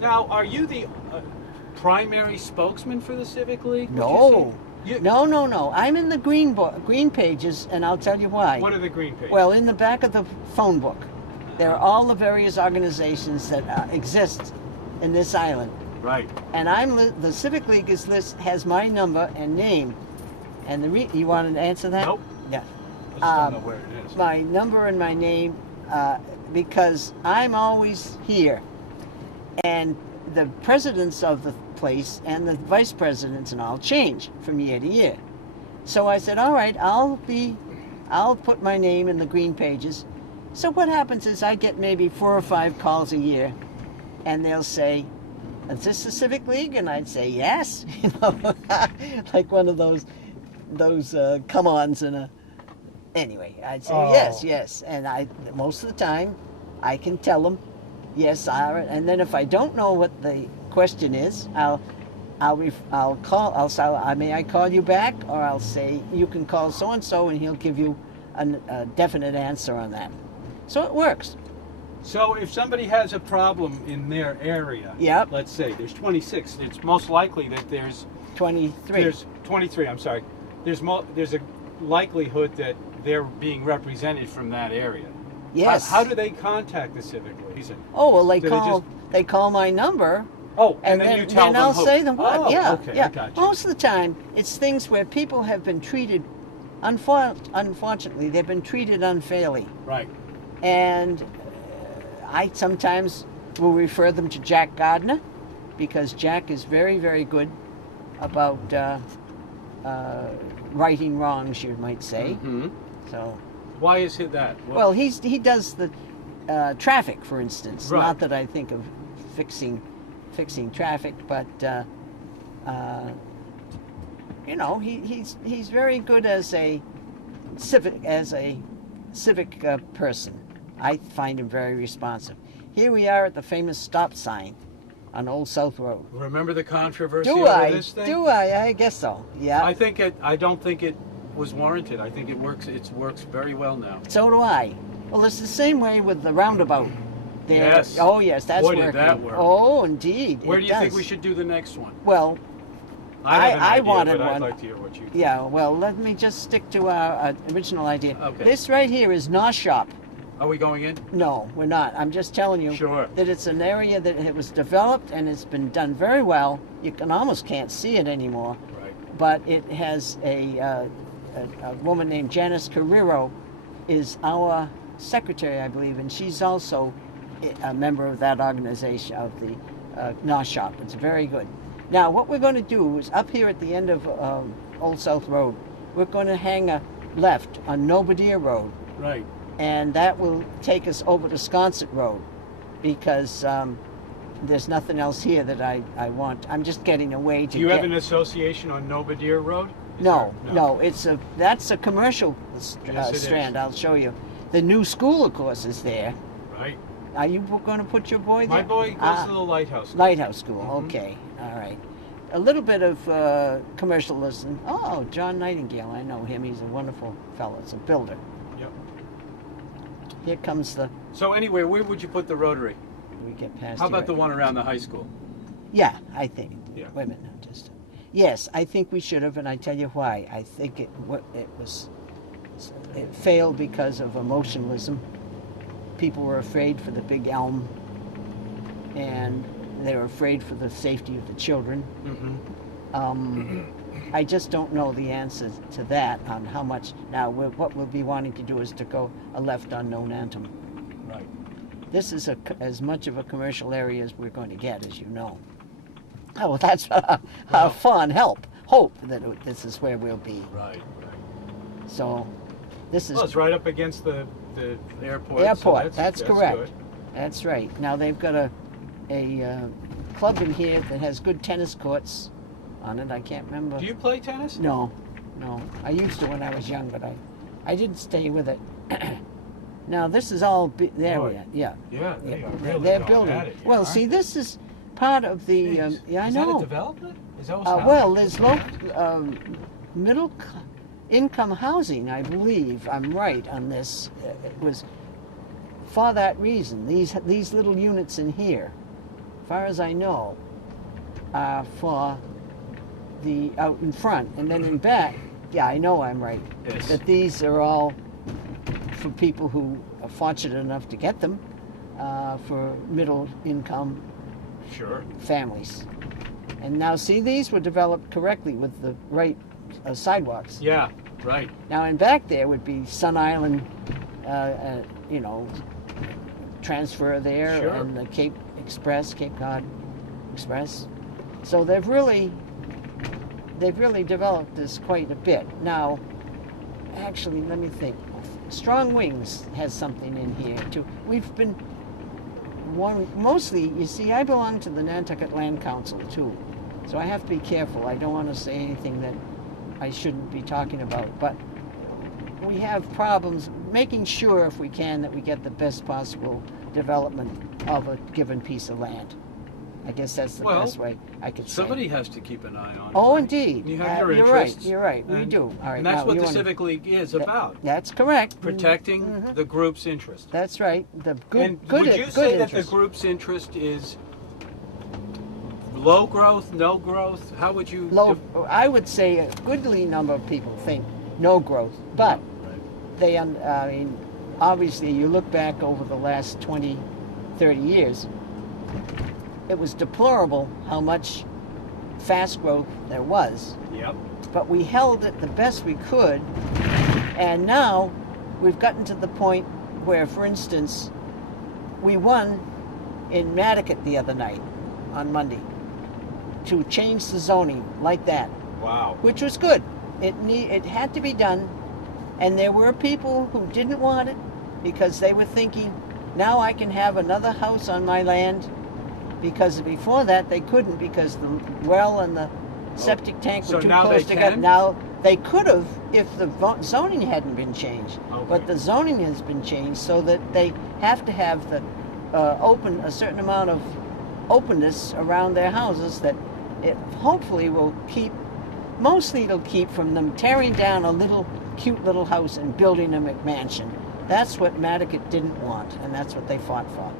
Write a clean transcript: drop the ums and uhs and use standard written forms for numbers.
Now, are you the primary spokesman for the Civic League? would you No. say? You- No. I'm in the green pages, and I'll tell you why. What are the green pages? Well, in the back of the phone book, there are all the various organizations that exist in this island. Right. And the Civic League has my number and name. And you want to answer that? Nope. Yeah. I just don't know where it is. My number and my name, because I'm always here. And the presidents of the place and the vice presidents and all change from year to year. So I said, all right, I'll put my name in the green pages. So what happens is I get maybe 4 or 5 calls a year, and they'll say, is this the Civic League? And I'd say, yes. You know, like one of those come-ons in a... Anyway, I'd say, yes. And most of the time, I can tell them, yes, and then if I don't know what the question is, I'll call, may I call you back? Or I'll say, you can call so-and-so, and he'll give you a definite answer on that. So it works. So if somebody has a problem in their area, Yep. let's say there's 26, it's most likely that there's 23. There's 23. I'm sorry. There's a likelihood that they're being represented from that area. Yes. How do they contact the Civic League? Oh, well, Do they they call my number. Oh, and then you tell them I'll who. say them what. Oh, yeah, okay, yeah. I got you. Most of the time, it's things where people have been treated, unfortunately, they've been treated unfairly. Right. And I sometimes will refer them to Jack Gardner, because Jack is very, very good about righting wrongs, you might say. Mm-hmm. So. Why is it that? Well, he does the traffic, for instance. Right. Not that I think of fixing traffic, but you know, he's very good as a civic person. I find him very responsive. Here we are at the famous stop sign on Old South Road. Remember the controversy Do over I? this thing? Do I? I guess so. Yeah. I don't think it was warranted. I think it works. It works very well now. So do I. Well, it's the same way with the roundabout. There. Yes. Oh, yes, that's Boy, working. did that work. Oh, indeed. Where it do you think does. we should do the next one? Well, I have an I idea, wanted but I'd one. like to hear what you think. yeah, well, let me just stick to our original idea. Okay. This right here is North Shop. Are we going in? No, we're not. I'm just telling you Sure. that it's an area that it was developed and it's been done very well. You can almost can't see it anymore. Right. But it has a woman named Janice Carrero is our secretary, I believe, and she's also a member of that organization, of the North Shop. It's very good. Now, what we're going to do is up here at the end of Old South Road, we're going to hang a left on Nobodere Road, Right. and that will take us over to Sconset Road, because there's nothing else here that I want. I'm just getting away to Do you have an association on Nobodere Road? No. That's a commercial Yes, it strand. is. I'll show you. The new school, of course, is there. Right. Are you going to put your boy there? My boy goes to the Lighthouse. Lighthouse School. Mhm. Okay. All right. A little bit of commercialism. Oh, John Nightingale. I know him. He's a wonderful fellow. It's a builder. Yep. Here comes the. So anyway, where would you put the Rotary? We get past. How here. about the one around the high school? Yeah, I think. Yeah. Wait a minute. Yes, I think we should have, and I tell you why. I think it failed because of emotionalism. People were afraid for the big elm, and they were afraid for the safety of the children. Mm-hmm. I just don't know the answer to that on how much. Now, what we'll be wanting to do is to go a left on Nonantum. Right. This is as much of a commercial area as we're going to get, as you know. Oh, well, that's our fun hope that this is where we'll be. Right. So, this is Well, it's right up against the airport. airport. So that's correct. Good. That's right. Now they've got a club in here that has good tennis courts on it. I can't remember. Do you play tennis? No. I used to when I was young, but I didn't stay with it. Now this is all there. Boy. Yeah. Yeah, they are really They're going building. at it here, Well, aren't see, they? this is part of the. Jeez. Yeah, I Is know. that a development? Is that what's happening? Well, there's middle income housing, I believe. I'm right on this. It was for that reason. These little units in here far as I know, are for the out in front. And then in back, yeah, I know I'm right. Yes. That these are all for people who are fortunate enough to get them, for middle income Sure. families. And now see, these were developed correctly with the right sidewalks. Yeah, right. Now in back there would be Sun Island, you know, transfer there, Sure. and the Cape Cod Express. So they've really developed this quite a bit. Now, actually, let me think. Strong Wings has something in here too. We've been mostly, you see, I belong to the Nantucket Land Council too, so I have to be careful. I don't want to say anything that I shouldn't be talking about, but we have problems making sure, if we can, that we get the best possible development of a given piece of land. I guess that's the best way I could say. Somebody has to keep an eye on it. Oh, right? indeed. You have your You're interests. right. You're right. We and- do. All right. And that's now, what you the wanna- Civic League is about. That's correct. Protecting Mhm. the group's interest. That's right. The good, And good, would you good say that interest. the group's interest is low growth, no growth? How would you... Low. I would say a goodly number of people think no growth, but they. I mean, obviously, you look back over the last 20, 30 years. It was deplorable how much fast growth there was, Yep. but we held it the best we could, and now we've gotten to the point where, for instance, we won in Matticat the other night on Monday to change the zoning like that, Wow. which was good. It had to be done, and there were people who didn't want it because they were thinking, now I can have another house on my land, because before that they couldn't, because the well and the septic tank So were too now close they together. can? Now they could have if the zoning hadn't been changed, Okay. but the zoning has been changed so that they have to have the a certain amount of openness around their houses that it hopefully will keep. Mostly it'll keep from them tearing down a little cute little house and building a McMansion. That's what Matticat didn't want, and that's what they fought for.